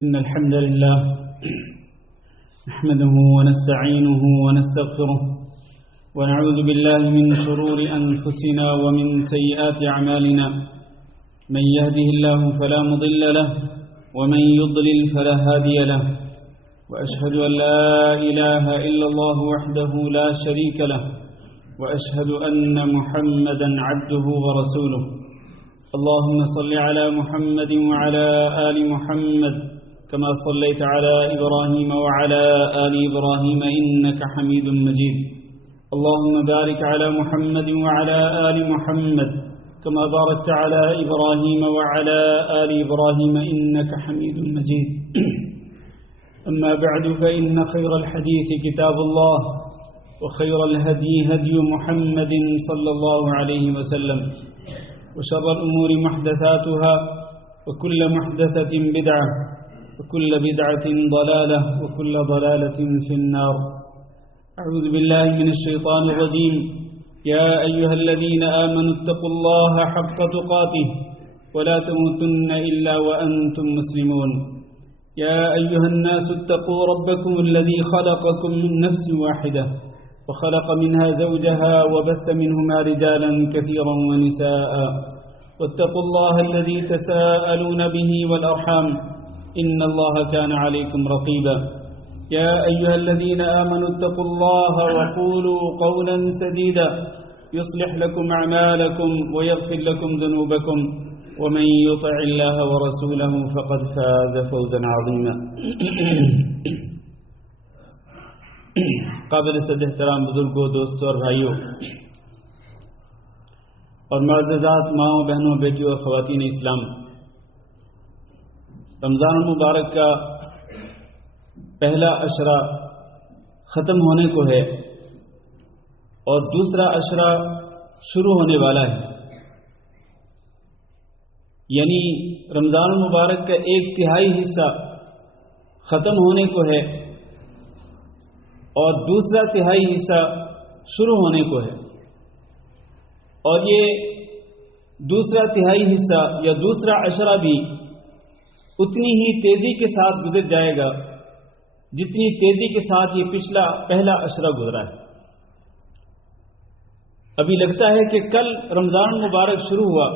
إن الحمد لله نحمده ونستعينه ونستغفره ونعوذ بالله من شرور أنفسنا ومن سيئات أعمالنا من يهده الله فلا مضل له ومن يضلل فلا هادي له وأشهد أن لا إله إلا الله وحده لا شريك له وأشهد أن محمدا عبده ورسوله اللهم صل على محمد وعلى آل محمد كما صليت على إبراهيم وعلى آل إبراهيم إنك حميد مجيد اللهم بارك على محمد وعلى آل محمد كما باركت على إبراهيم وعلى آل إبراهيم إنك حميد مجيد أما بعد فإن خير الحديث كتاب الله وخير الهدي هدي محمد صلى الله عليه وسلم وشر الأمور محدثاتها وكل محدثة بدعة وكل بدعة ضلالة وكل ضلالة في النار أعوذ بالله من الشيطان الرجيم يا أيها الذين آمنوا اتقوا الله حق تقاته ولا تموتن إلا وأنتم مسلمون يا أيها الناس اتقوا ربكم الذي خلقكم من نفس واحدة وخلق منها زوجها وبث منهما رجالا كثيرا ونساء واتقوا الله الذي تساءلون به والأرحام إن الله كان عليكم رقيبا يا أيها الذين آمنوا اتقوا الله وقولوا قولا سديدا يصلح لكم أعمالكم ويغفر لكم ذنوبكم ومن يطع الله ورسوله فقد فاز فوزا عظيما قابل صد احترام بزرگوں دوستوں اور بھائیوں اور معززات ماؤں بہنوں بیٹیوں اور خواتین اسلام، رمضان المبارک کا پہلا عشرہ ختم ہونے کو ہے اور دوسرا عشرہ شروع ہونے والا ہے، یعنی رمضان المبارک کا 1/3 حصہ ختم ہونے کو ہے اور دوسرا 1/3 حصہ شروع ہونے کو ہے، اور یہ دوسرا 1/3 حصہ یا دوسرا عشرہ بھی اتنی ہی تیزی کے ساتھ گزر جائے گا جتنی تیزی کے ساتھ یہ پہلا عشرہ گزرا ہے۔ ابھی لگتا ہے کہ کل رمضان مبارک شروع ہوا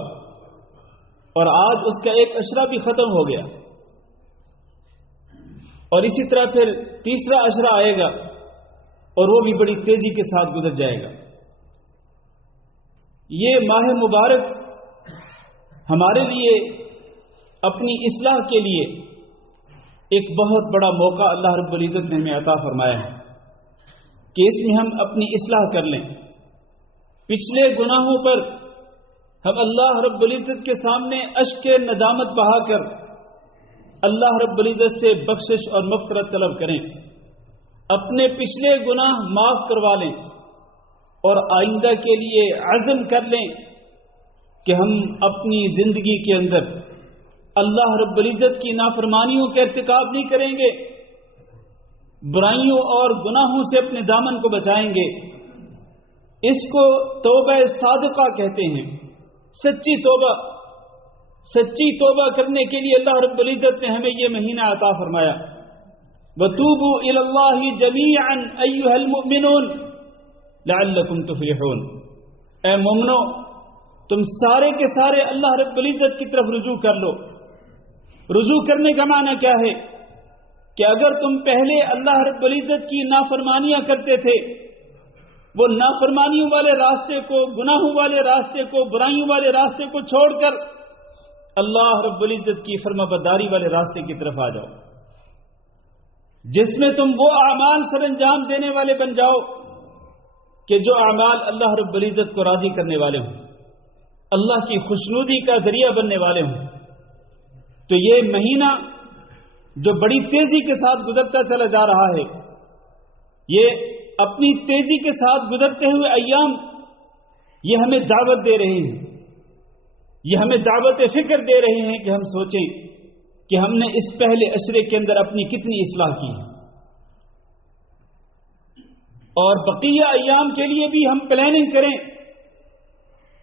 اور آج اس کا 1 عشرہ بھی ختم ہو گیا، اور اسی طرح پھر تیسرا عشرہ آئے گا اور وہ بھی بڑی تیزی کے ساتھ گزر جائے گا۔ یہ ماہ مبارک ہمارے لیے اپنی اصلاح کے لیے ایک بہت بڑا موقع اللہ رب العزت نے ہمیں عطا فرمایا ہے کہ اس میں ہم اپنی اصلاح کر لیں، پچھلے گناہوں پر ہم اللہ رب العزت کے سامنے اشک ندامت بہا کر اللہ رب العزت سے بخشش اور مغفرت طلب کریں، اپنے پچھلے گناہ معاف کروا لیں اور آئندہ کے لیے عزم کر لیں کہ ہم اپنی زندگی کے اندر اللہ رب العزت کی نافرمانیوں کے ارتکاب نہیں کریں گے، برائیوں اور گناہوں سے اپنے دامن کو بچائیں گے۔ اس کو توبہ صادقہ کہتے ہیں، سچی توبہ کرنے کے لیے اللہ رب العزت نے ہمیں یہ مہینہ عطا فرمایا۔ وَتُوبُوا إِلَى اللَّهِ جَمِيعًا أَيُّهَا الْمُؤْمِنُونَ لَعَلَّكُمْ تُفْلِحُونَ، اے مومنو تم سارے کے سارے اللہ رب العزت کی طرف رجوع کر لو۔ رجوع کرنے کا معنی کیا ہے کہ اگر تم پہلے اللہ رب العزت کی نافرمانیاں کرتے تھے، وہ نافرمانیوں والے راستے کو، گناہوں والے راستے کو، برائیوں والے راستے کو چھوڑ کر اللہ رب العزت کی فرما برداری والے راستے کی طرف آ جاؤ، جس میں تم وہ اعمال سر انجام دینے والے بن جاؤ کہ جو اعمال اللہ رب العزت کو راضی کرنے والے ہوں، اللہ کی خوشنودی کا ذریعہ بننے والے ہوں۔ تو یہ مہینہ جو بڑی تیزی کے ساتھ گزرتا چلا جا رہا ہے، یہ اپنی تیزی کے ساتھ گزرتے ہوئے ایام یہ ہمیں دعوت دے رہے ہیں، یہ ہمیں دعوت فکر دے رہے ہیں کہ ہم سوچیں کہ ہم نے اس پہلے عشرے کے اندر اپنی کتنی اصلاح کی ہے، اور بقیہ ایام کے لیے بھی ہم پلاننگ کریں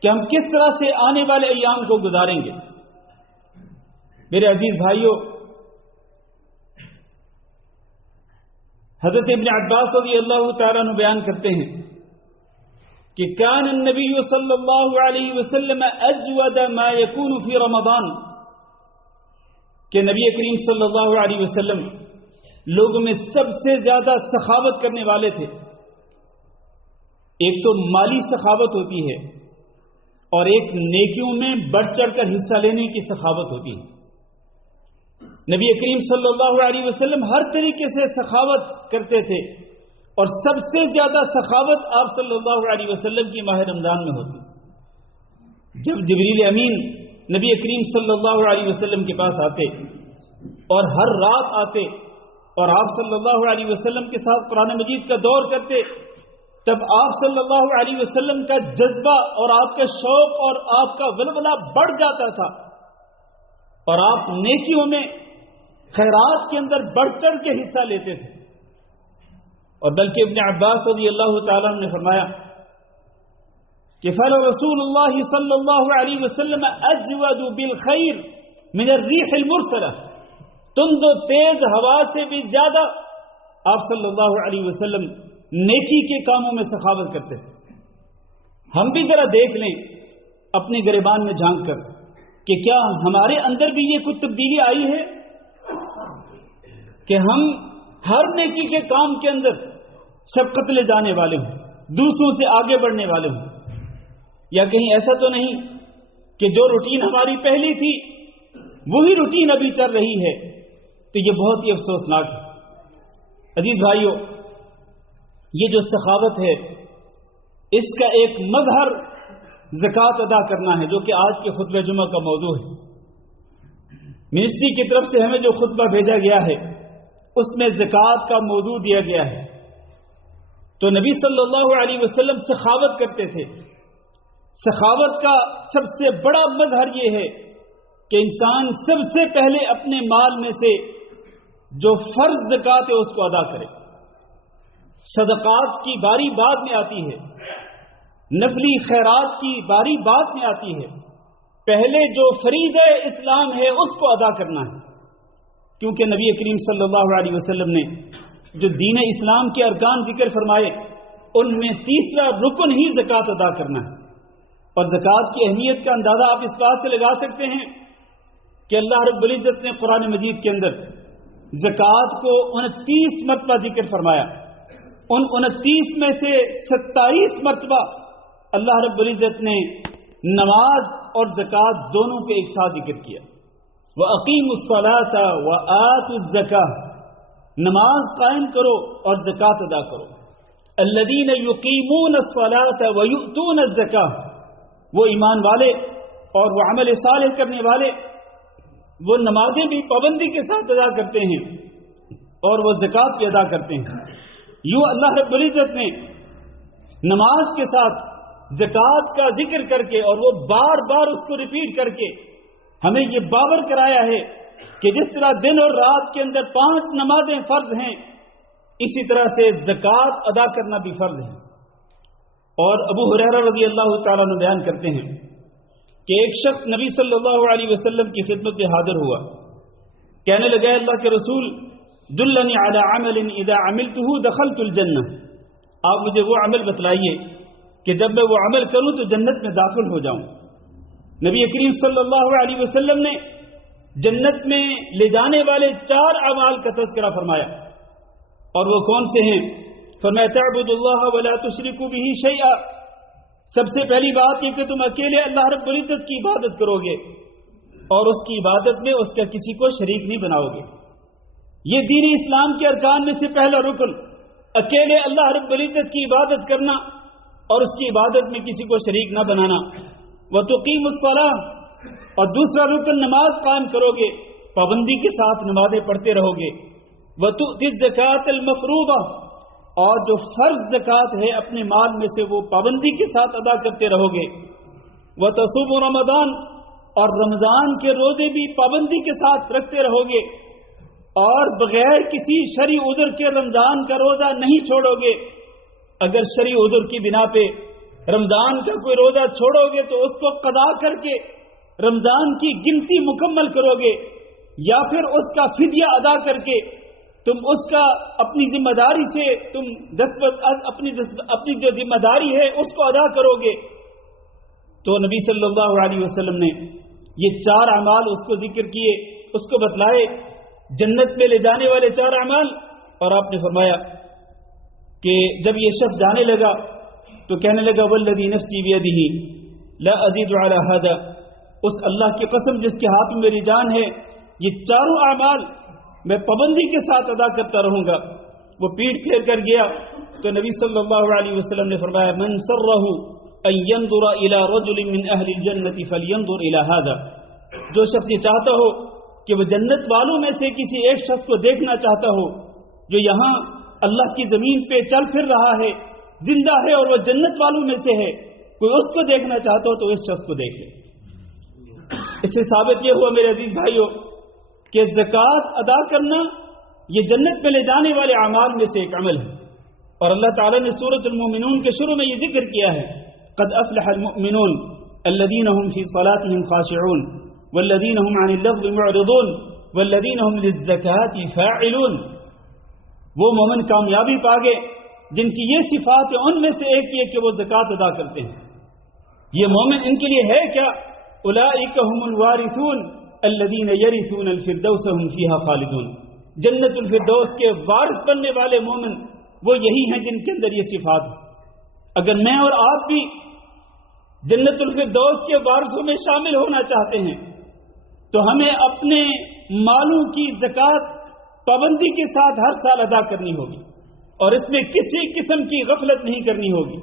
کہ ہم کس طرح سے آنے والے ایام کو گزاریں گے۔ میرے عزیز بھائیوں، حضرت ابن عباس رضی اللہ تعالیٰ عنہ بیان کرتے ہیں کہ کان النبی صلی اللہ علیہ وسلم اجود ما یکون فی رمضان، کہ نبی کریم صلی اللہ علیہ وسلم لوگوں میں سب سے زیادہ سخاوت کرنے والے تھے۔ ایک تو مالی سخاوت ہوتی ہے اور ایک نیکیوں میں بڑھ چڑھ کر حصہ لینے کی سخاوت ہوتی ہے۔ نبی کریم صلی اللہ علیہ وسلم ہر طریقے سے سخاوت کرتے تھے، اور سب سے زیادہ سخاوت آپ صلی اللہ علیہ وسلم کی ماہ رمضان میں ہوتی۔ جب جبریل امین نبی کریم صلی اللہ علیہ وسلم کے پاس آتے اور ہر رات آتے اور آپ صلی اللہ علیہ وسلم کے ساتھ قرآن مجید کا دور کرتے، تب آپ صلی اللہ علیہ وسلم کا جذبہ اور آپ کا شوق اور آپ کا ولولہ بڑھ جاتا تھا، اور آپ نیکیوں میں خیرات کے اندر بڑھ چڑھ کے حصہ لیتے تھے۔ اور بلکہ ابن عباس رضی اللہ تعالیٰ نے فرمایا کہ فَلَ رسول اللہ صلی اللہ علیہ وسلم اجود بالخیر من الریح المرسلہ، تند و تیز ہوا سے بھی زیادہ آپ صلی اللہ علیہ وسلم نیکی کے کاموں میں سخاوت کرتے تھے۔ ہم بھی ذرا دیکھ لیں اپنے گریبان میں جھانک کر کہ کیا ہمارے اندر بھی یہ کچھ تبدیلی آئی ہے کہ ہم ہر نیکی کے کام کے اندر سبقت لے جانے والے ہوں، دوسروں سے آگے بڑھنے والے ہوں، یا کہیں ایسا تو نہیں کہ جو روٹین ہماری پہلی تھی وہی روٹین ابھی چل رہی ہے؟ تو یہ بہت ہی افسوسناک ہے۔ عزیز بھائیوں، یہ جو سخاوت ہے اس کا ایک مظہر زکوٰۃ ادا کرنا ہے، جو کہ آج کے خطبہ جمعہ کا موضوع ہے۔ منسٹری کی طرف سے ہمیں جو خطبہ بھیجا گیا ہے اس میں زکوٰۃ کا موضوع دیا گیا ہے۔ تو نبی صلی اللہ علیہ وسلم سخاوت کرتے تھے۔ سخاوت کا سب سے بڑا مظہر یہ ہے کہ انسان سب سے پہلے اپنے مال میں سے جو فرض زکوٰۃ ہے اس کو ادا کرے۔ صدقات کی باری بعد میں آتی ہے، نفلی خیرات کی باری بعد میں آتی ہے، پہلے جو فریضہ اسلام ہے اس کو ادا کرنا ہے، کیونکہ نبی کریم صلی اللہ علیہ وسلم نے جو دین اسلام کے ارکان ذکر فرمائے ان میں تیسرا رکن ہی زکوٰۃ ادا کرنا ہے۔ اور زکوٰۃ کی اہمیت کا اندازہ آپ اس بات سے لگا سکتے ہیں کہ اللہ رب العزت نے قرآن مجید کے اندر زکوٰۃ کو 29 مرتبہ ذکر فرمایا۔ ان 29 میں سے 27 مرتبہ اللہ رب العزت نے نماز اور زکوٰۃ دونوں کو ایک ساتھ ذکر کیا۔ وَأَقِيمُوا الصَّلَاةَ وَآتُوا الزَّكَاةَ، نماز قائم کرو اور زکوٰۃ ادا کرو۔ الَّذِينَ يُقِيمُونَ الصَّلَاةَ وَيُؤْتُونَ الزَّكَاةَ، وہ ایمان والے اور وہ عمل صالح کرنے والے، وہ نمازیں بھی پابندی کے ساتھ ادا کرتے ہیں اور وہ زکوٰۃ بھی ادا کرتے ہیں۔ یوں اللہ رب العزت نے نماز کے ساتھ زکوٰۃ کا ذکر کر کے اور وہ بار بار اس کو ریپیٹ کر کے ہمیں یہ باور کرایا ہے کہ جس طرح دن اور رات کے اندر 5 نمازیں فرض ہیں، اسی طرح سے زکوٰۃ ادا کرنا بھی فرض ہے۔ اور ابو ہریرہ رضی اللہ تعالیٰ عنہ بیان کرتے ہیں کہ ایک شخص نبی صلی اللہ علیہ وسلم کی خدمت میں حاضر ہوا، کہنے لگا اللہ کے رسول دلنی علی عمل اذا عملته دخلت الجنہ، آپ مجھے وہ عمل بتلائیے کہ جب میں وہ عمل کروں تو جنت میں داخل ہو جاؤں۔ نبی کریم صلی اللہ علیہ وسلم نے جنت میں لے جانے والے 4 اعمال کا تذکرہ فرمایا، اور وہ کون سے ہیں؟ فرمایا تعبد اللہ ولا تشرک به شیئا، سب سے پہلی بات یہ کہ تم اکیلے اللہ رب العزت کی عبادت کرو گے اور اس کی عبادت میں اس کا کسی کو شریک نہیں بناؤ گے۔ یہ دین اسلام کے ارکان میں سے پہلا رکن، اکیلے اللہ رب العزت کی عبادت کرنا اور اس کی عبادت میں کسی کو شریک نہ بنانا۔ وَتُقِيمُ الصَّلَاةَ، اور دوسرا رکن نماز قائم کرو گے، پابندی کے ساتھ نمازیں پڑھتے رہو گے۔ وَتُؤْتِ الزَّكَاةَ الْمَفْرُوضَةَ، اور جو فرض زکوٰۃ ہے اپنے مال میں سے وہ پابندی کے ساتھ ادا کرتے رہو گے۔ وَتَصُومُ رَمَضَانَ، اور رمضان کے روزے بھی پابندی کے ساتھ رکھتے رہو گے اور بغیر کسی شرعی عذر کے رمضان کا روزہ نہیں چھوڑو گے۔ اگر شرعی عذر کی بنا پہ رمضان کا کوئی روزہ چھوڑو گے تو اس کو قضا کر کے رمضان کی گنتی مکمل کرو گے، یا پھر اس کا فدیہ ادا کر کے تم اس کا اپنی ذمہ داری سے اپنی جو ذمہ داری ہے اس کو ادا کرو گے. تو نبی صلی اللہ علیہ وسلم نے یہ 4 اعمال اس کو ذکر کیے، اس کو بتلائے، جنت میں لے جانے والے 4 اعمال. اور آپ نے فرمایا کہ جب یہ شخص جانے لگا تو کہنے لگا والذی نفسی بیدہ لا ازید علی ھذا، اس اللہ کی قسم جس کے ہاتھ میں میری جان ہے، یہ 4 اعمال میں پابندی کے ساتھ ادا کرتا رہوں گا. وہ پیٹھ پھیر کر گیا تو نبی صلی اللہ علیہ وسلم نے فرمایا من سرہ ان ينظر الى رجل من اہل الجنة فلينظر الى ھذا، جو شخص یہ چاہتا ہو کہ وہ جنت والوں میں سے کسی ایک شخص کو دیکھنا چاہتا ہو جو یہاں اللہ کی زمین پہ چل پھر رہا ہے، زندہ ہے اور وہ جنت والوں میں سے ہے، کوئی اس کو دیکھنا چاہتا ہو تو اس شخص کو دیکھے. اس سے ثابت یہ ہوا میرے عزیز بھائیوں کہ زکوٰۃ ادا کرنا یہ جنت میں لے جانے والے اعمال میں سے ایک عمل ہے. اور اللہ تعالیٰ نے سورۃ المؤمنون کے شروع میں یہ ذکر کیا ہے قد افلح المؤمنون الذين هم في صلاتهم خاشعون والذين هم عن اللغو معرضون والذين هم للزكاة فاعلون. وہ مومن کامیابی پا گئے جن کی یہ صفات ہے، ان میں سے ایک یہ کہ وہ زکوٰۃ ادا کرتے ہیں. یہ مومن ان کے لیے ہے کیا؟ اولئک هم الوارثون الذين يرثون الفردوس هم فيها خالدون. جنت الفردوس کے وارث بننے والے مومن وہ یہی ہیں جن کے اندر یہ صفات ہے. اگر میں اور آپ بھی جنت الفردوس کے وارثوں میں شامل ہونا چاہتے ہیں تو ہمیں اپنے مالوں کی زکوٰۃ پابندی کے ساتھ ہر سال ادا کرنی ہوگی اور اس میں کسی قسم کی غفلت نہیں کرنی ہوگی.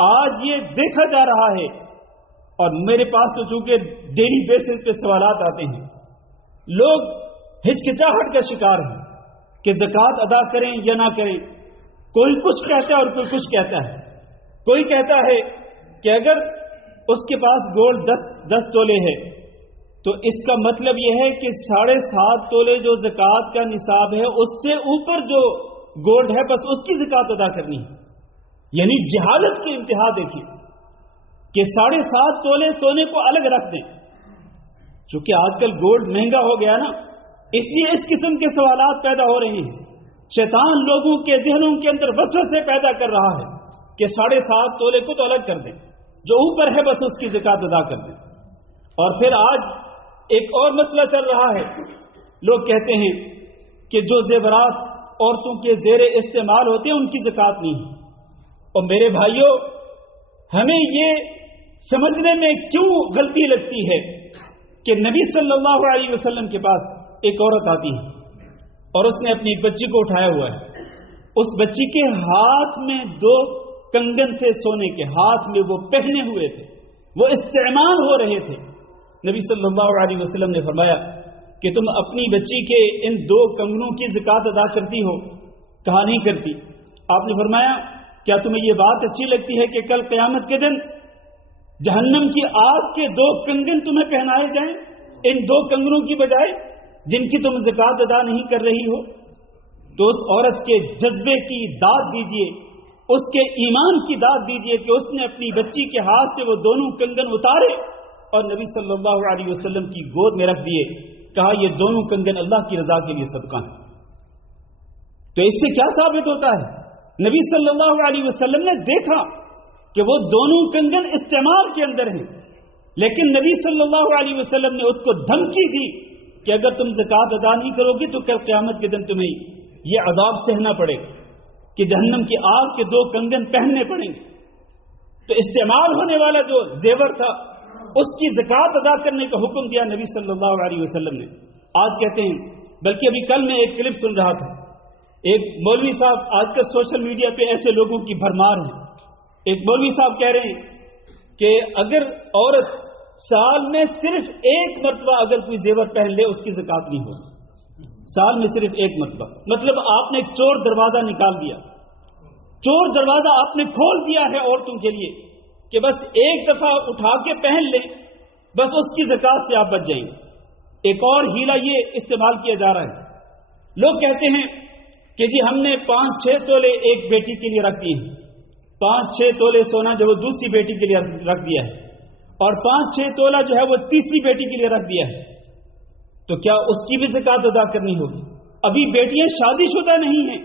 آج یہ دیکھا جا رہا ہے اور میرے پاس تو چونکہ ڈیلی بیسس پہ سوالات آتے ہیں، لوگ ہچکچاہٹ کا شکار ہیں کہ زکوٰۃ ادا کریں یا نہ کریں. کوئی کچھ کہتا ہے اور کوئی کچھ کہتا ہے. کوئی کہتا ہے کہ اگر اس کے پاس گولڈ 10 تولے ہے تو اس کا مطلب یہ ہے کہ 7.5 تولے جو زکوٰۃ کا نصاب ہے اس سے اوپر جو گولڈ ہے بس اس کی زکوٰۃ ادا کرنی ہے. یعنی جہالت کی انتہا دیکھیے کہ 7.5 تولے سونے کو الگ رکھ دیں. چونکہ آج کل گولڈ مہنگا ہو گیا نا، اس لیے اس قسم کے سوالات پیدا ہو رہے ہیں. شیطان لوگوں کے ذہنوں کے اندر وسوسے پیدا کر رہا ہے کہ 7.5 تولے کو تو الگ کر دیں، جو اوپر ہے بس اس کی زکوٰۃ ادا کر دیں. اور پھر آج ایک اور مسئلہ چل رہا ہے. لوگ کہتے ہیں کہ جو زیورات عورتوں کے زیر استعمال ہوتے ہیں ان کی زکوٰۃ نہیں ہے. اور میرے بھائیوں، ہمیں یہ سمجھنے میں کیوں غلطی لگتی ہے کہ نبی صلی اللہ علیہ وسلم کے پاس ایک عورت آتی ہے اور اس نے اپنی ایک بچی کو اٹھایا ہوا ہے. اس بچی کے ہاتھ میں 2 کنگن تھے سونے کے، ہاتھ میں وہ پہنے ہوئے تھے، وہ استعمال ہو رہے تھے. نبی صلی اللہ علیہ وسلم نے فرمایا کہ تم اپنی بچی کے ان 2 کنگنوں کی زکوٰۃ ادا کرتی ہو؟ کہا نہیں کرتی. آپ نے فرمایا کیا تمہیں یہ بات اچھی لگتی ہے کہ کل قیامت کے دن جہنم کی آگ کے 2 کنگن تمہیں پہنائے جائیں ان 2 کنگنوں کی بجائے جن کی تم زکوٰۃ ادا نہیں کر رہی ہو؟ تو اس عورت کے جذبے کی داد دیجئے، اس کے ایمان کی داد دیجئے کہ اس نے اپنی بچی کے ہاتھ سے وہ دونوں کنگن اتارے اور نبی صلی اللہ علیہ وسلم کی گود میں رکھ دیے. کہا یہ دونوں کنگن اللہ کی رضا کے لیے صدقہ ہیں. تو اس سے کیا ثابت ہوتا ہے؟ نبی صلی اللہ علیہ وسلم نے دیکھا کہ وہ دونوں کنگن استعمال کے اندر ہیں، لیکن نبی صلی اللہ علیہ وسلم نے اس کو دھمکی دی کہ اگر تم زکوٰۃ ادا نہیں کرو گی تو کل قیامت کے دن تمہیں یہ عذاب سہنا پڑے گا کہ جہنم کی آگ کے 2 کنگن پہننے پڑیں گے. تو استعمال ہونے والا جو زیور تھا اس کی زکوٰۃ ادا کرنے کا حکم دیا نبی صلی اللہ علیہ وسلم نے. آج کہتے ہیں، بلکہ ابھی کل میں ایک کلپ سن رہا تھا، ایک مولوی صاحب، آج کل سوشل میڈیا پہ ایسے لوگوں کی بھرمار ہے. ایک مولوی صاحب کہہ رہے ہیں کہ اگر عورت سال میں صرف 1 مرتبہ اگر کوئی زیور پہن لے اس کی زکوٰۃ نہیں ہوگی. سال میں صرف 1 مرتبہ، مطلب آپ نے ایک چور دروازہ نکال دیا، چور دروازہ آپ نے کھول دیا ہے عورتوں کے لیے کہ بس ایک دفعہ اٹھا کے پہن لیں، بس اس کی زکوٰۃ سے آپ بچ جائیں گے. ایک اور ہیلا یہ استعمال کیا جا رہا ہے. لوگ کہتے ہیں کہ جی ہم نے 5-6 تولے ایک بیٹی کے لیے رکھ دیے ہیں، 5-6 تولے سونا جو وہ دوسری بیٹی کے لیے رکھ دیا ہے، اور 5-6 تولہ جو ہے وہ تیسری بیٹی کے لیے رکھ دیا ہے. تو کیا اس کی بھی زکوٰۃ ادا کرنی ہوگی؟ ابھی بیٹیاں شادی شدہ نہیں ہیں،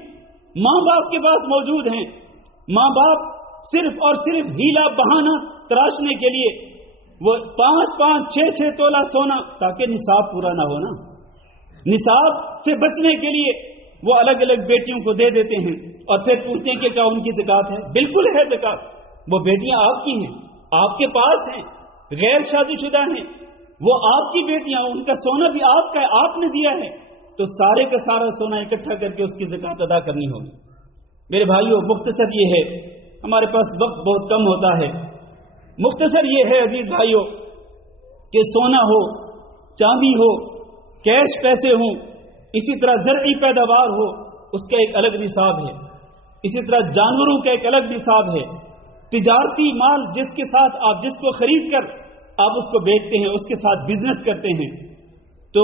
ماں باپ کے پاس موجود ہیں، ماں باپ صرف اور صرف ہیلا بہانہ تراشنے کے لیے وہ 5-5 6-6 تولہ سونا، تاکہ نصاب پورا نہ ہونا، نصاب سے بچنے کے لیے وہ الگ الگ بیٹیوں کو دے دیتے ہیں اور پھر پوچھتے ہیں کہ کیا ان کی زکوٰۃ ہے؟ بالکل ہے زکوٰۃ، وہ بیٹیاں آپ کی ہیں، آپ کے پاس ہیں، غیر شادی شدہ ہیں، وہ آپ کی بیٹیاں، ان کا سونا بھی آپ کا ہے، آپ نے دیا ہے، تو سارے کا سارا سونا اکٹھا کر کے اس کی زکوٰۃ ادا کرنی ہوگی۔ میرے بھائیوں، مختصر یہ ہے، ہمارے پاس وقت بہت کم ہوتا ہے، مختصر یہ ہے عزیز بھائیوں کہ سونا ہو، چاندی ہو، کیش پیسے ہوں، اسی طرح زرعی پیداوار ہو، اس کا ایک الگ نصاب ہے، اسی طرح جانوروں کا ایک الگ نصاب ہے، تجارتی مال جس کے ساتھ آپ جس کو خرید کر آپ اس کو بیچتے ہیں، اس کے ساتھ بزنس کرتے ہیں، تو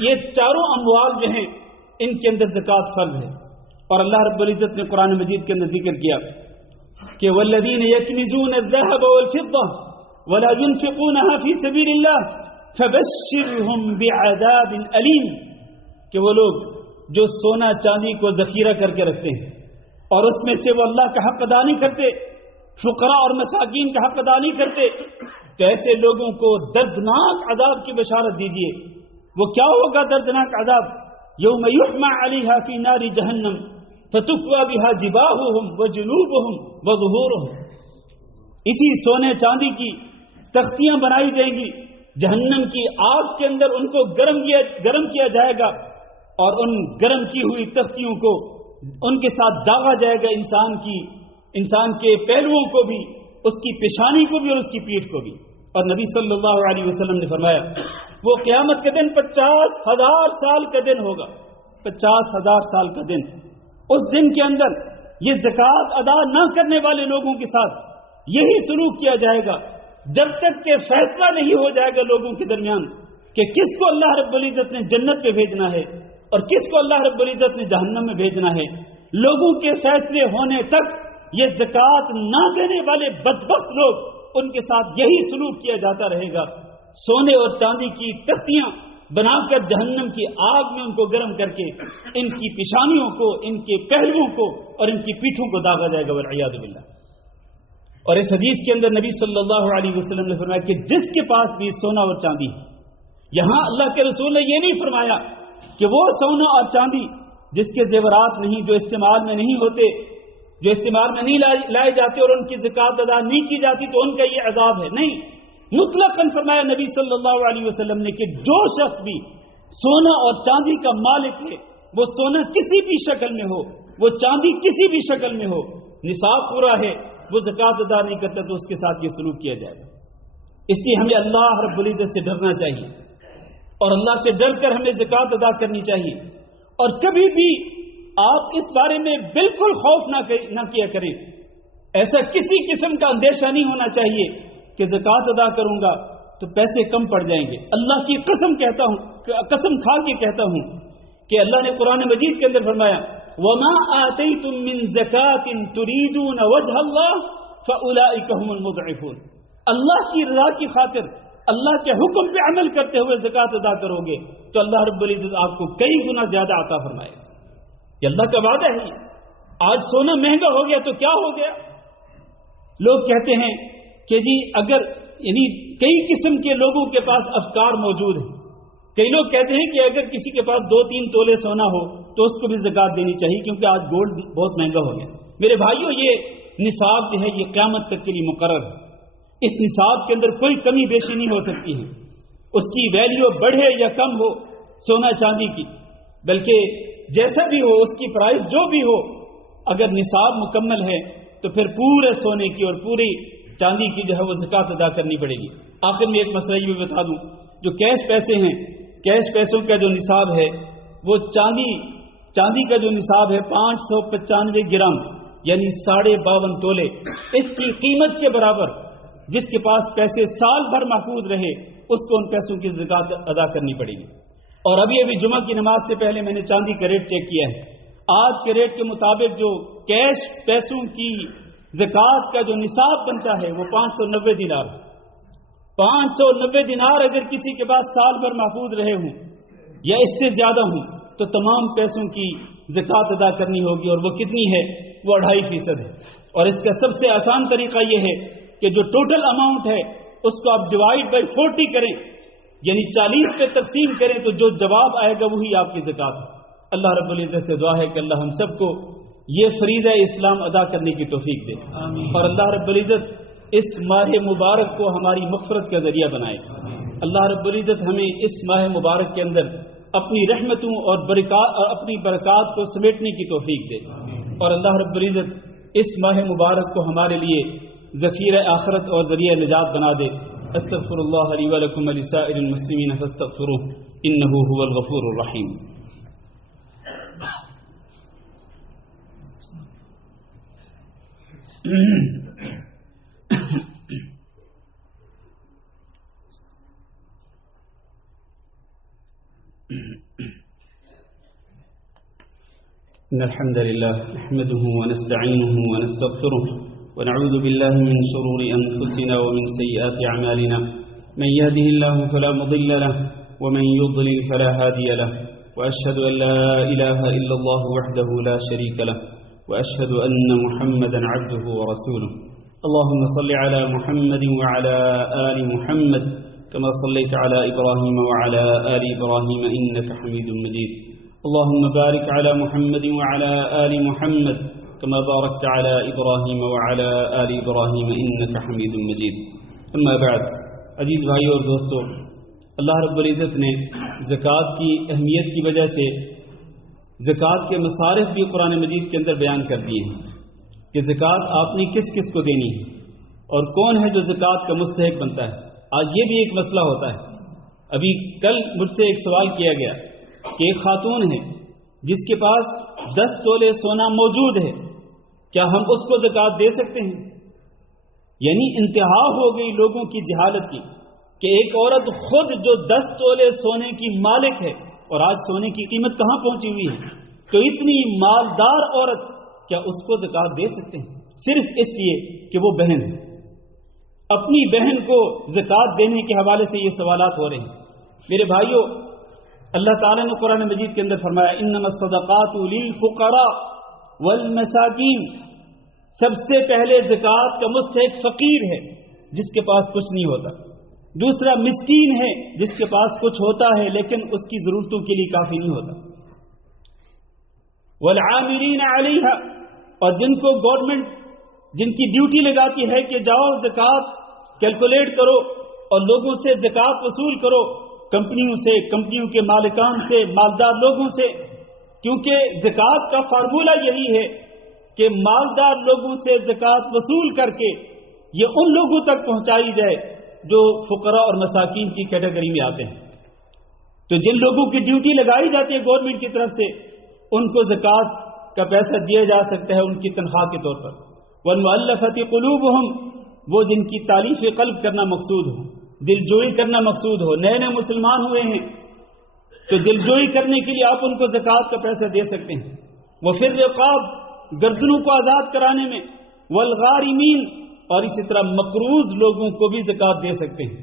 یہ چاروں اموال جو ہیں ان کے اندر زکوٰۃ فرض ہے۔ اور اللہ رب العزت نے قرآن مجید کے اندر ذکر کیا کہ والذین یکنزون الذهب والفضة ولا ينفقونها في سبيل الله فبشرهم بعذاب أليم، کہ وہ لوگ جو سونا چاندی کو ذخیرہ کر کے رکھتے ہیں اور اس میں سے وہ اللہ کا حق ادا نہیں کرتے، فقراء اور مساکین کا حق ادا نہیں کرتے، تو ایسے لوگوں کو دردناک عذاب کی بشارت دیجیے۔ وہ کیا ہوگا دردناک عذاب؟ یوم یحمى علیہا فی نار جہنم فتکوی بہا جباہہم وجنوبہم وظہورہم، اسی سونے چاندی کی تختیاں بنائی جائیں گی، جہنم کی آگ کے اندر ان کو گرم کیا جائے گا، اور ان گرم کی ہوئی تختیوں کو ان کے ساتھ داغا جائے گا، انسان کے پہلوؤں کو بھی، اس کی پیشانی کو بھی اور اس کی پیٹھ کو بھی۔ اور نبی صلی اللہ علیہ وسلم نے فرمایا وہ قیامت کا دن 50,000 سال کا دن ہوگا، 50,000 سال کا دن، اس دن کے اندر یہ زکوٰۃ ادا نہ کرنے والے لوگوں کے ساتھ یہی سلوک کیا جائے گا جب تک کہ فیصلہ نہیں ہو جائے گا لوگوں کے درمیان کہ کس کو اللہ رب العزت نے جنت پہ بھیجنا ہے اور کس کو اللہ رب العزت نے جہنم میں بھیجنا ہے۔ لوگوں کے فیصلے ہونے تک یہ زکوٰۃ نہ دینے والے بدبخت لوگ، ان کے ساتھ یہی سلوک کیا جاتا رہے گا، سونے اور چاندی کی تختیاں بنا کر جہنم کی آگ میں ان کو گرم کر کے ان کی پیشانیوں کو، ان کے پہلوؤں کو اور ان کی پیٹھوں کو داغا جائے گا والعیاذ باللہ۔ اور اس حدیث کے اندر نبی صلی اللہ علیہ وسلم نے فرمایا کہ جس کے پاس بھی سونا اور چاندی ہے، یہاں اللہ کے رسول نے یہ نہیں فرمایا کہ وہ سونا اور چاندی جس کے زیورات نہیں، جو استعمال میں نہیں ہوتے، جو استعمال میں نہیں لائے جاتے اور ان کی زکوٰۃ ادا نہیں کی جاتی تو ان کا یہ عذاب ہے، نہیں، مطلقاً فرمایا نبی صلی اللہ علیہ وسلم نے کہ جو شخص بھی سونا اور چاندی کا مالک ہے، وہ سونا کسی بھی شکل میں ہو، وہ چاندی کسی بھی شکل میں ہو، نصاب پورا ہے، وہ زکوٰۃ ادا نہیں کرتا تو اس کے ساتھ یہ سلوک کیا جائے گا۔ اس لیے ہمیں اللہ رب العزت سے ڈرنا چاہیے اور اللہ سے ڈر کر ہمیں زکوٰۃ ادا کرنی چاہیے، اور کبھی بھی آپ اس بارے میں بالکل خوف نہ کیا کریں، ایسا کسی قسم کا اندیشہ نہیں ہونا چاہیے کہ زکوٰۃ ادا کروں گا تو پیسے کم پڑ جائیں گے۔ اللہ کی قسم کہتا ہوں، قسم کھا کے کہتا ہوں کہ اللہ نے قرآن مجید کے اندر فرمایا وَمَا آتَيْتُم مِّن زَكَاةٍ تُرِيدُونَ وَجْهَ اللَّهِ فَأُولَٰئِكَ هُمُ الْمُضْعِفُونَ، اللہ کی رضا کی خاطر اللہ کے حکم پہ عمل کرتے ہوئے زکوٰۃ ادا کرو گے تو اللہ رب العزت آپ کو کئی گنا زیادہ عطا فرمائے گا۔ یہ اللہ کا وعدہ ہے۔ آج سونا مہنگا ہو گیا تو کیا ہو گیا؟ لوگ کہتے ہیں کہ جی اگر یعنی کئی قسم کے لوگوں کے پاس افکار موجود ہیں، کئی لوگ کہتے ہیں کہ اگر کسی کے پاس 2-3 تولے سونا ہو تو اس کو بھی زکوٰۃ دینی چاہیے کیونکہ آج گولڈ بہت مہنگا ہو گیا۔ میرے بھائیوں، یہ نصاب جو ہے یہ قیامت تک کے لیے مقرر ہے، اس نصاب کے اندر کوئی کمی بیشی نہیں ہو سکتی ہے، اس کی ویلیو بڑھے یا کم ہو سونا چاندی کی، بلکہ جیسا بھی ہو اس کی پرائز جو بھی ہو، اگر نصاب مکمل ہے تو پھر پورے سونے کی اور پوری چاندی کی جو ہے وہ زکوٰۃ ادا کرنی پڑے گی۔ آخر میں ایک مسئلہ یہ بھی بتا دوں، جو کیش پیسے ہیں، کیش پیسوں کا جو نصاب ہے وہ چاندی کا جو نصاب ہے 595 گرام یعنی 52.5 تولے، اس کی قیمت کے برابر جس کے پاس پیسے سال بھر محفوظ رہے اس کو ان پیسوں کی زکوٰۃ ادا کرنی پڑے گی۔ اور ابھی جمعہ کی نماز سے پہلے میں نے چاندی کا ریٹ چیک کیا ہے، آج کے ریٹ کے مطابق جو کیش پیسوں کی زکوٰۃ کا جو نصاب بنتا ہے وہ 590 دینار، 590 دینار اگر کسی کے پاس سال بھر محفوظ رہے ہوں یا اس سے زیادہ ہوں تو تمام پیسوں کی زکوٰۃ ادا کرنی ہوگی، اور وہ کتنی ہے؟ وہ 2.5% ہے۔ اور اس کا سب سے آسان طریقہ یہ ہے کہ جو ٹوٹل اماؤنٹ ہے اس کو آپ ڈیوائڈ بائی 40 کریں، یعنی 40 پہ تقسیم کریں، تو جو جواب آئے گا وہی آپ کی زکوٰۃ ہے۔ اللہ رب العزت سے دعا ہے کہ اللہ ہم سب کو یہ فریضہ اسلام ادا کرنے کی توفیق دے، اور اللہ رب العزت اس ماہ مبارک کو ہماری مغفرت کا ذریعہ بنائے۔ اللہ رب العزت ہمیں اس ماہ مبارک کے اندر اپنی رحمتوں اور اپنی برکات کو سمیٹنے کی توفیق دے، اور اللہ رب العزت اس ماہ مبارک کو ہمارے لیے ذخیرہ آخرت اور ذریعہ نجات بنا دے۔ استغفر اللہ لی ولکم ولسائر المسلمین فاستغفروہ انہ هو الغفور الرحیم۔ إن الحمد لله نحمده ونستعينه ونستغفره ونعوذ بالله من شرور أنفسنا ومن سيئات أعمالنا، من يهده الله فلا مضل له ومن يضلل فلا هادي له، وأشهد أن لا إله إلا الله وحده لا شريك له، وأشهد أن محمدا عبده ورسوله۔ اللهم صل على محمد وعلى آل محمد كما صليت على إبراهيم وعلى آل إبراهيم إنك حميد مجيد۔ اللهم بارك على محمد وعلى آل محمد كما باركت على إبراهيم وعلى آل إبراهيم إنك حميد مجيد۔ اما بعد، عزیز بھائیو اور دوستو، اللہ رب العزت نے زکوٰۃ کی اہمیت کی وجہ سے زکوٰۃ کے مصارف بھی قرآن مجید کے اندر بیان کر دیے ہیں کہ زکوٰۃ آپ نے کس کس کو دینی ہے اور کون ہے جو زکوٰۃ کا مستحق بنتا ہے۔ آج یہ بھی ایک مسئلہ ہوتا ہے۔ ابھی کل مجھ سے ایک سوال کیا گیا کہ ایک خاتون ہے جس کے پاس 10 تولے سونا موجود ہے، کیا ہم اس کو زکوٰۃ دے سکتے ہیں؟ یعنی انتہا ہو گئی لوگوں کی جہالت کی کہ ایک عورت خود جو 10 تولے سونے کی مالک ہے، اور آج سونے کی قیمت کہاں پہنچی ہوئی ہے، تو اتنی مالدار عورت کیا اس کو زکوٰۃ دے سکتے ہیں؟ صرف اس لیے کہ وہ بہن ہے۔ اپنی بہن کو زکوٰۃ دینے کے حوالے سے یہ سوالات ہو رہے ہیں۔ میرے بھائیو، اللہ تعالیٰ نے قرآن مجید کے اندر فرمایا انما الصدقات للفقراء والمساکین، سب سے پہلے زکوٰۃ کا مستحق فقیر ہے جس کے پاس کچھ نہیں ہوتا، دوسرا مسکین ہے جس کے پاس کچھ ہوتا ہے لیکن اس کی ضرورتوں کے لیے کافی نہیں ہوتا، والعاملین علیہا، اور جن کو گورنمنٹ جن کی ڈیوٹی لگاتی ہے کہ جاؤ زکوٰۃ کیلکولیٹ کرو اور لوگوں سے زکوٰۃ وصول کرو، کمپنیوں سے، کمپنیوں کے مالکان سے، مالدار لوگوں سے، کیونکہ زکوٰۃ کا فارمولہ یہی ہے کہ مالدار لوگوں سے زکوٰۃ وصول کر کے یہ ان لوگوں تک پہنچائی جائے جو فقراء اور مساکین کی کیٹیگری میں آتے ہیں۔ تو جن لوگوں کی ڈیوٹی لگائی جاتی ہے گورنمنٹ کی طرف سے، ان کو زکوٰۃ کا پیسہ دیا جا سکتا ہے ان کی تنخواہ کے طور پر۔ والمؤلفۃ قلوبہم، وہ جن کی تالیف قلب کرنا مقصود ہو، دل جوئی کرنا مقصود ہو، نئے نئے مسلمان ہوئے ہیں تو دل جوئی کرنے کے لیے آپ ان کو زکوٰۃ کا پیسہ دے سکتے ہیں۔ وفی الرقاب، گردنوں کو آزاد کرانے میں، والغارمین، اور اسی طرح مقروض لوگوں کو بھی زکوٰۃ دے سکتے ہیں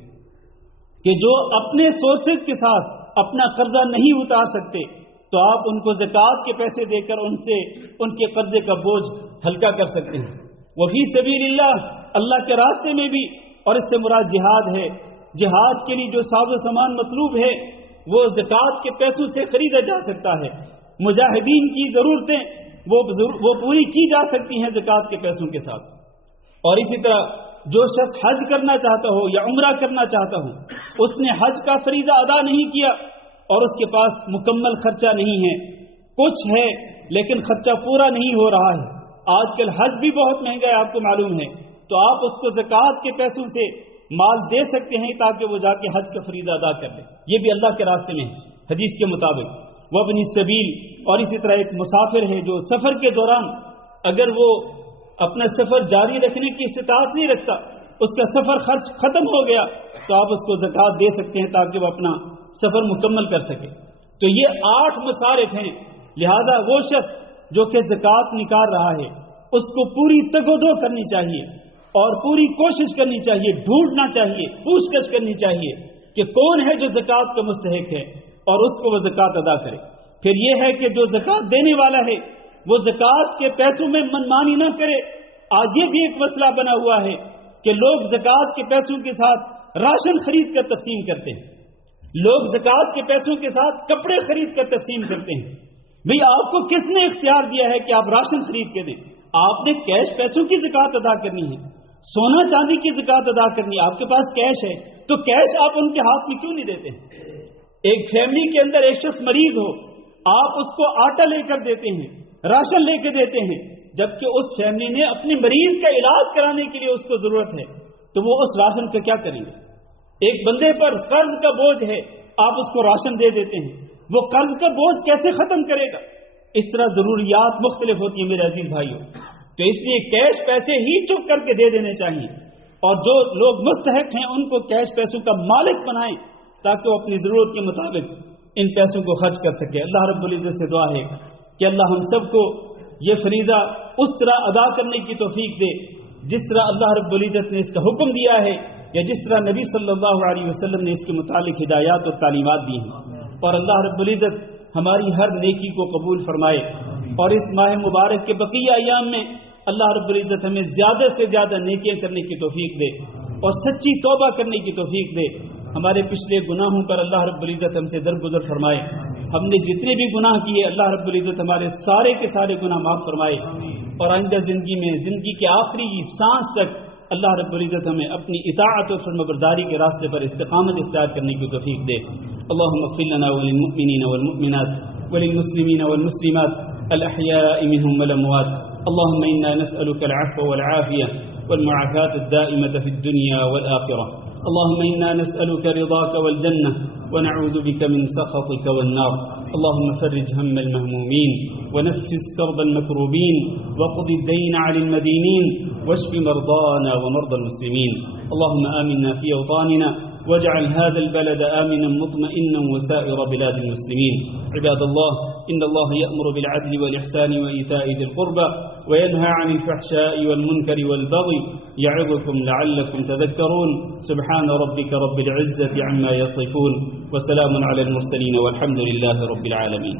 کہ جو اپنے سورسز کے ساتھ اپنا قرضہ نہیں اتار سکتے، تو آپ ان کو زکوٰۃ کے پیسے دے کر ان سے ان کے قرضے کا بوجھ ہلکا کر سکتے ہیں۔ وفی سبیل اللہ، اللہ کے راستے میں بھی، اور اس سے مراد جہاد ہے، جہاد کے لیے جو ساز و سامان مطلوب ہے وہ زکوٰۃ کے پیسوں سے خریدا جا سکتا ہے۔ مجاہدین کی ضرورتیں وہ پوری کی جا سکتی ہیں زکوٰۃ کے پیسوں کے ساتھ۔ اور اسی طرح جو شخص حج کرنا چاہتا ہو یا عمرہ کرنا چاہتا ہو، اس نے حج کا فریضہ ادا نہیں کیا اور اس کے پاس مکمل خرچہ نہیں ہے، کچھ ہے لیکن خرچہ پورا نہیں ہو رہا ہے، آج کل حج بھی بہت مہنگا ہے آپ کو معلوم ہے، تو آپ اس کو زکوٰۃ کے پیسوں سے مال دے سکتے ہیں تاکہ وہ جا کے حج کا فریضہ ادا کر لے۔ یہ بھی اللہ کے راستے میں ہے حدیث کے مطابق۔ وابن السبیل، اور اسی طرح ایک مسافر ہے جو سفر کے دوران اگر وہ اپنا سفر جاری رکھنے کی استطاعت نہیں رکھتا، اس کا سفر خرچ ختم ہو گیا، تو آپ اس کو زکوٰۃ دے سکتے ہیں تاکہ وہ اپنا سفر مکمل کر سکے۔ تو یہ 8 مصارف ہیں، لہذا وہ شخص جو کہ زکوٰۃ نکال رہا ہے اس کو پوری تگودو کرنی چاہیے اور پوری کوشش کرنی چاہیے، ڈھونڈنا چاہیے، پوچھ گچھ کرنی چاہیے کہ کون ہے جو زکوٰۃ کا مستحق ہے اور اس کو وہ زکوٰۃ ادا کرے۔ پھر یہ ہے کہ جو زکوٰۃ دینے والا ہے وہ زکوٰۃ کے پیسوں میں منمانی نہ کرے۔ آج یہ بھی ایک مسئلہ بنا ہوا ہے کہ لوگ زکوٰۃ کے پیسوں کے ساتھ راشن خرید کر تقسیم کرتے ہیں، لوگ زکوٰۃ کے پیسوں کے ساتھ کپڑے خرید کر تقسیم کرتے ہیں۔ بھئی آپ کو کس نے اختیار دیا ہے کہ آپ راشن خرید کے دیں؟ آپ نے کیش پیسوں کی زکوٰۃ ادا کرنی ہے، سونا چاندی کی زکوٰۃ ادا کرنی ہے۔ آپ کے پاس کیش ہے تو کیش آپ ان کے ہاتھ میں کیوں نہیں دیتے؟ ایک فیملی کے اندر ایک شخص مریض ہو، آپ اس کو آٹا لے کر دیتے ہیں، راشن لے کے دیتے ہیں، جبکہ اس فیملی نے اپنے مریض کا علاج کرانے کے لیے اس کو ضرورت ہے، تو وہ اس راشن کا کیا کریں گے؟ ایک بندے پر قرض کا بوجھ ہے، آپ اس کو راشن دے دیتے ہیں، وہ قرض کا بوجھ کیسے ختم کرے گا؟ اس طرح ضروریات مختلف ہوتی ہیں میرے عزیز بھائیوں، تو اس لیے کیش پیسے ہی چک کر کے دے دینے چاہیے، اور جو لوگ مستحق ہیں ان کو کیش پیسوں کا مالک بنائیں تاکہ وہ اپنی ضرورت کے مطابق ان پیسوں کو خرچ کر سکے۔ اللہ رب العزت سے دعا ہے کہ اللہ ہم سب کو یہ فریضہ اس طرح ادا کرنے کی توفیق دے جس طرح اللہ رب العزت نے اس کا حکم دیا ہے، یا جس طرح نبی صلی اللہ علیہ وسلم نے اس کے متعلق ہدایات اور تعلیمات دی ہیں۔ اور اللہ رب العزت ہماری ہر نیکی کو قبول فرمائے، اور اس ماہ مبارک کے بقیہ ایام میں اللہ رب العزت ہمیں زیادہ سے زیادہ نیکیاں کرنے کی توفیق دے اور سچی توبہ کرنے کی توفیق دے۔ ہمارے پچھلے گناہوں پر اللہ رب العزت ہم سے درگزر فرمائے، ہم نے جتنے بھی گناہ کیے اللہ رب العزت ہمارے سارے کے سارے گناہ معاف فرمائے، اور آئندہ زندگی میں زندگی کے آخری سانس تک اللہ رب العزت ہمیں اپنی اطاعت اور فرمانبرداری کے راستے پر استقامت اختیار کرنے کی توفیق دے۔ اللهم اغفر لنا وللمؤمنين والمؤمنات وللمسلمين والمسلمات الأحياء منهم والأموات. اللهم إنا نسألك العفو والعافية والمعافاة الدائمة في الدنيا والآخرة. اللهم إنا نسألك رضاك والجنة ونعوذ بك من سخطك والنار. اللهم فرج هم المهمومين ونفس كرب المكروبين وقض الدين عن المدينين واشف مرضانا ومرضى المسلمين. اللهم آمنا في أوطاننا واجعل هذا البلد آمنا مطمئنا وسائر بلاد المسلمين. عباد الله، إن الله يأمر بالعدل والإحسان وإيتاء ذي القربى وينهى عن الفحشاء والمنكر والبغي يعظكم لعلكم تذكرون. سبحان ربك رب العزة عما يصفون وسلام على المرسلين والحمد لله رب العالمين.